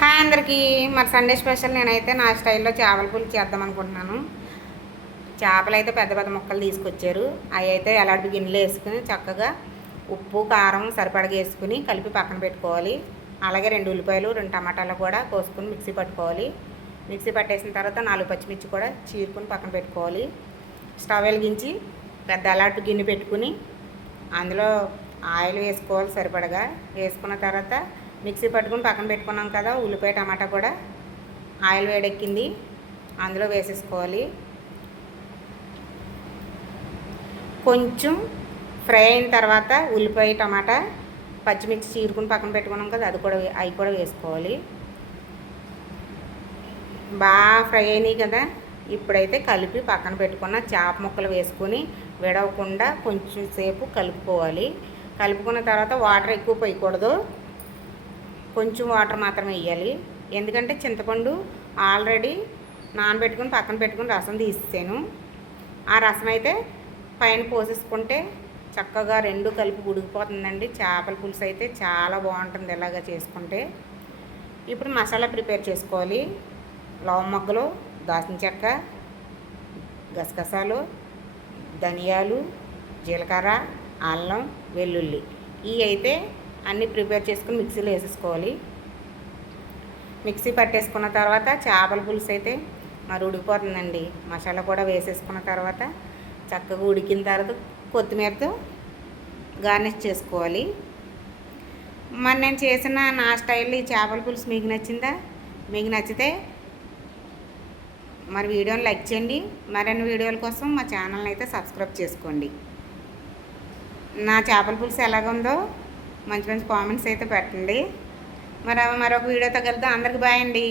Hi అందరికీ. మరి Sunday special నేనైతే నా స్టైల్లో చేపల పులుసు చేద్దాం అనుకుంటున్నాను. చేపలు అయితే పెద్ద పెద్ద ముక్కలు తీసుకొచ్చారు. అవి అయితే ఎలాంటి గిన్నెలు వేసుకుని చక్కగా ఉప్పు కారం సరిపడగా వేసుకుని కలిపి పక్కన పెట్టుకోవాలి. అలాగే రెండు ఉల్లిపాయలు రెండు టమాటాలు కూడా కోసుకుని మిక్సీ పట్టుకోవాలి. మిక్సీ పట్టేసిన తర్వాత నాలుగు పచ్చిమిర్చి కూడా చీరుకుని పక్కన పెట్టుకోవాలి. స్టవ్ వెలిగించి పెద్ద అలాంటి గిన్నె పెట్టుకుని అందులో ఆయిల్ వేసుకోవాలి సరిపడగా. వేసుకున్న తర్వాత మిక్సీ పట్టుకుని పక్కన పెట్టుకున్నాం కదా ఉల్లిపాయ టమాటా కూడా. ఆయిల్ వేడెక్కింది. అందులో వేసేసుకోవాలి. కొంచెం ఫ్రై అయిన తర్వాత ఉల్లిపాయ టమాటా పచ్చిమిర్చి చీరుకుని పక్కన పెట్టుకున్నాం కదా అది కూడా అవి కూడా వేసుకోవాలి. బాగా ఫ్రై అయినాయి కదా. ఇప్పుడైతే కలిపి పక్కన పెట్టుకున్న చేప ముక్కలు వేసుకుని విడవకుండా కొంచెం సేపు కలుపుకోవాలి. కలుపుకున్న తర్వాత వాటర్ ఎక్కువ పోయకూడదు. కొంచెం వాటర్ మాత్రమే వేయాలి. ఎందుకంటే చింతపండు ఆల్రెడీ నానబెట్టుకుని పక్కన పెట్టుకుని రసం తీసేసాను. ఆ రసం అయితే పైన పోసేసుకుంటే చక్కగా రెండు కలిపి ఉడికిపోతుందండి. చేపల పులుసు అయితే చాలా బాగుంటుంది ఇలాగ చేసుకుంటే. ఇప్పుడు మసాలా ప్రిపేర్ చేసుకోవాలి. లవ మొగ్గలు దాసిన చెక్క గసగసాలు ధనియాలు జీలకర్ర అల్లం వెల్లుల్లి. ఇవి అయితే అన్నీ ప్రిపేర్ చేసుకుని మిక్సీలో వేసేసుకోవాలి. మిక్సీ పట్టేసుకున్న తర్వాత చేపల పులుసు అయితే మరి ఉడికిపోతుందండి. మసాలా కూడా వేసేసుకున్న తర్వాత చక్కగా ఉడికిన తర్వాత కొత్తిమీరతో గార్నిష్ చేసుకోవాలి. మరి నేను చేసిన నా స్టైల్లో ఈ చేపల పులుసు మీకు నచ్చిందా? మీకు నచ్చితే మరి వీడియోని లైక్ చేయండి. మరిన్ని వీడియోల కోసం మా ఛానల్ని అయితే సబ్స్క్రైబ్ చేసుకోండి. నా చేపల పులుసు ఎలాగుందో మంచి మంచి కామెంట్స్ అయితే పెట్టండి. మరి మరొక వీడియోతో కలుద్దాం అందరికి బాయ్ అండి.